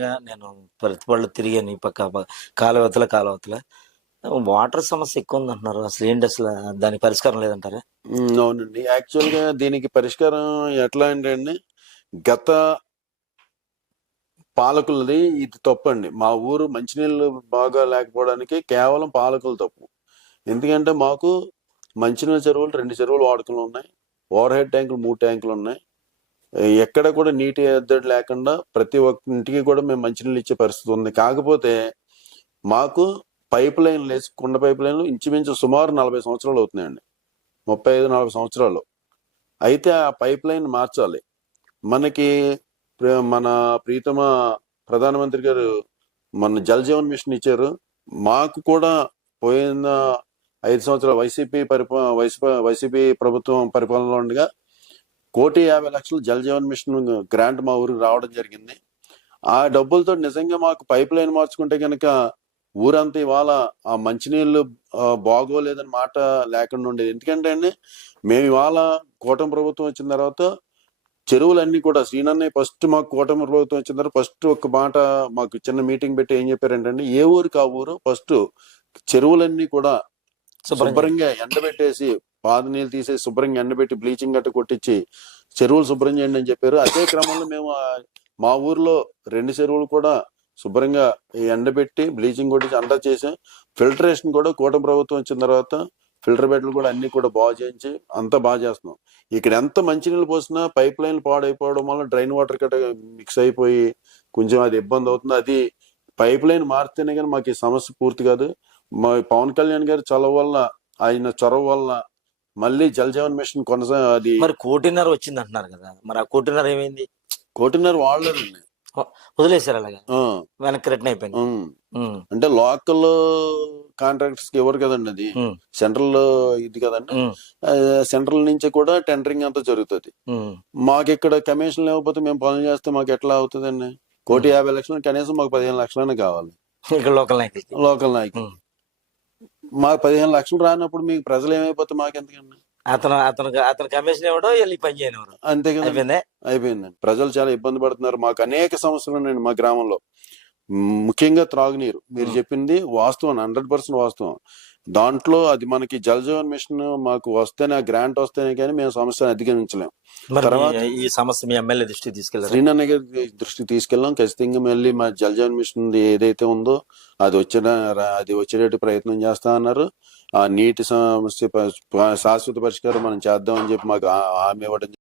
నేను ప్రతి వాళ్ళు తిరిగాను ఈ పక్క ప- కాలువతల కాలువతల. వాటర్ సమస్య ఎక్కువ ఉంది అంటున్నారు అసలు ఏంటి అసలు దానికి పరిష్కారం లేదంటారా? అవునండి. యాక్చువల్గా దీనికి పరిష్కారం ఎట్లా అంటే అండి గత పాలకులది ఇది తప్పండి. మా ఊరు మంచినీళ్ళు బాగా లేకపోవడానికి కేవలం పాలకులు తప్పు. ఎందుకంటే మాకు మంచినీళ్ళ చెరువులు రెండు చెరువులు వాడుకలు ఉన్నాయి. ఓవర్ హెడ్ ట్యాంకులు మూడు ట్యాంకులు ఉన్నాయి. ఎక్కడ కూడా నీటి ఎద్దడి లేకుండా ప్రతి ఒక్క ఇంటికి కూడా మేము మంచినీళ్ళు ఇచ్చే పరిస్థితి ఉంది. కాకపోతే మాకు పైప్ లైన్లు వేసి కుండ పైప్ లైన్లు ఇంచుమించు సుమారు నలభై సంవత్సరాలు అవుతున్నాయండి. ముప్పై ఐదు నలభై సంవత్సరాలు. అయితే ఆ పైప్ లైన్ మార్చాలి. మనకి మన ప్రీతమ ప్రధానమంత్రి గారు మన జల్ జీవన్ మిషన్ ఇచ్చారు. మాకు కూడా పోయిన ఐదు సంవత్సరాలు వైసీపీ పరిపా వైసీపీ వైసీపీ ప్రభుత్వం పరిపాలనలో ఉండగా కోటి యాభై లక్షలు జల్ జీవన్ మిషన్ గ్రాంట్ మా ఊరికి రావడం జరిగింది. ఆ డబ్బులతో నిజంగా మాకు పైప్ లైన్ మార్చుకుంటే కనుక ఊరంతా ఇవాళ ఆ మంచినీళ్ళు బాగోలేదని మాట లేకుండా ఉండేది. ఎందుకంటే అండి మేము ఇవాళ కూటమి ప్రభుత్వం వచ్చిన తర్వాత చెరువులన్నీ కూడా శ్రీనన్నయ్య ఫస్ట్ మాకు కూటమి ప్రభుత్వం వచ్చిన తర్వాత ఫస్ట్ ఒక మాట మాకు చిన్న మీటింగ్ పెట్టి ఏం చెప్పారంటే ఏ ఊరికి ఆ ఊరు? ఫస్ట్ చెరువులన్నీ కూడా శుభ్రం శుభ్రంగా ఎండబెట్టేసి పాద నీళ్ళు తీసేసి శుభ్రంగా ఎండబెట్టి బ్లీచింగ్ గట్ట కొట్టించి చెరువులు శుభ్రం చేయండి అని చెప్పారు. అదే క్రమంలో మేము మా ఊర్లో రెండు చెరువులు కూడా శుభ్రంగా ఎండబెట్టి బ్లీచింగ్ కొట్టించి అంతా చేసాం. ఫిల్టరేషన్ కూడా కూటమి ప్రభుత్వం వచ్చిన తర్వాత ఫిల్టర్ బెడ్లు కూడా అన్ని కూడా బాగు చేయించి అంతా బాగా చేస్తున్నాం. ఇక్కడ ఎంత మంచినీళ్ళు పోసినా పైప్ లైన్లు పాడైపోవడం వల్ల డ్రైన్ వాటర్ కట్ట మిక్స్ అయిపోయి కొంచెం అది ఇబ్బంది అవుతుంది. అది పైప్ లైన్ మారితేనే కానీ మాకు ఈ సమస్య పూర్తి కాదు. మా పవన్ కళ్యాణ్ గారి చొరవ వల్ల ఆయన చొరవ వల్ల మళ్ళీ జల్ జీవన్ మిషన్ కొనసా అది మరి కోటిన్నర వచ్చింది అంటున్నారు కదా. మరి ఆ కోటిన్నర ఏమైంది? కోటిన్నర వాడలేదండి వదిలేశారు అలాగా? వెనక్కి రిటర్న్ అయిపోయింది. అంటే లోకల్ కాంట్రాక్టర్స్కి ఎవరు కదండి అది? సెంట్రల్ ఇది కదండి? సెంట్రల్ నుంచి కూడా టెండరింగ్ అంతా జరుగుతుంది. మాకు ఇక్కడ కమిషన్ లేకపోతే మేము పనులు చేస్తే మాకు ఎట్లా అవుతుందండి? కోటి యాభై లక్షలు కనీసం మాకు పదిహేను లక్షలైనా కావాలి. ఇక్కడ లోకల్ నాయకులకి. లోకల్ నాయకులు. మాకు పదిహేను లక్షలు రానప్పుడు మీకు ప్రజలు ఏమైపోతే మాకు ఎందుకండి అతను అతను అతను కమిషన్ ఇవ్వడం వెళ్ళి పని చేయనివ్వరు అంతే కదా. అయిపోయిందే? అయిపోయిందండి. ప్రజలు చాలా ఇబ్బంది పడుతున్నారు. మాకు అనేక సమస్యలు ఉన్నాయండి మా గ్రామంలో. ముఖ్యంగా త్రాగునీరు. మీరు. చెప్పింది వాస్తవం హండ్రెడ్ పర్సెంట్ వాస్తవం. దాంట్లో అది మనకి జల్ జీవన్ మిషన్ మాకు వస్తేనే గ్రాంట్ వస్తేనే కానీ మేము సమస్యను అధిగమించలేం. తర్వాత- ఈ సమస్య మీ ఎమ్మెల్యే దృష్టికి తీసుకెళ్ళారు? శ్రీనన్న గారి దృష్టికి తీసుకెళ్ళాం. ఖచ్చితంగా మళ్ళీ మా జల్ జీవన్ మిషన్ ఏదైతే ఉందో అది వచ్చిన అది వచ్చేటట్టు ప్రయత్నం చేస్తా అన్నారు. ఆ నీటి సమస్య శాశ్వత పరిష్కారం మనం చేద్దామని చెప్పి మాకు హామీ ఇవ్వడం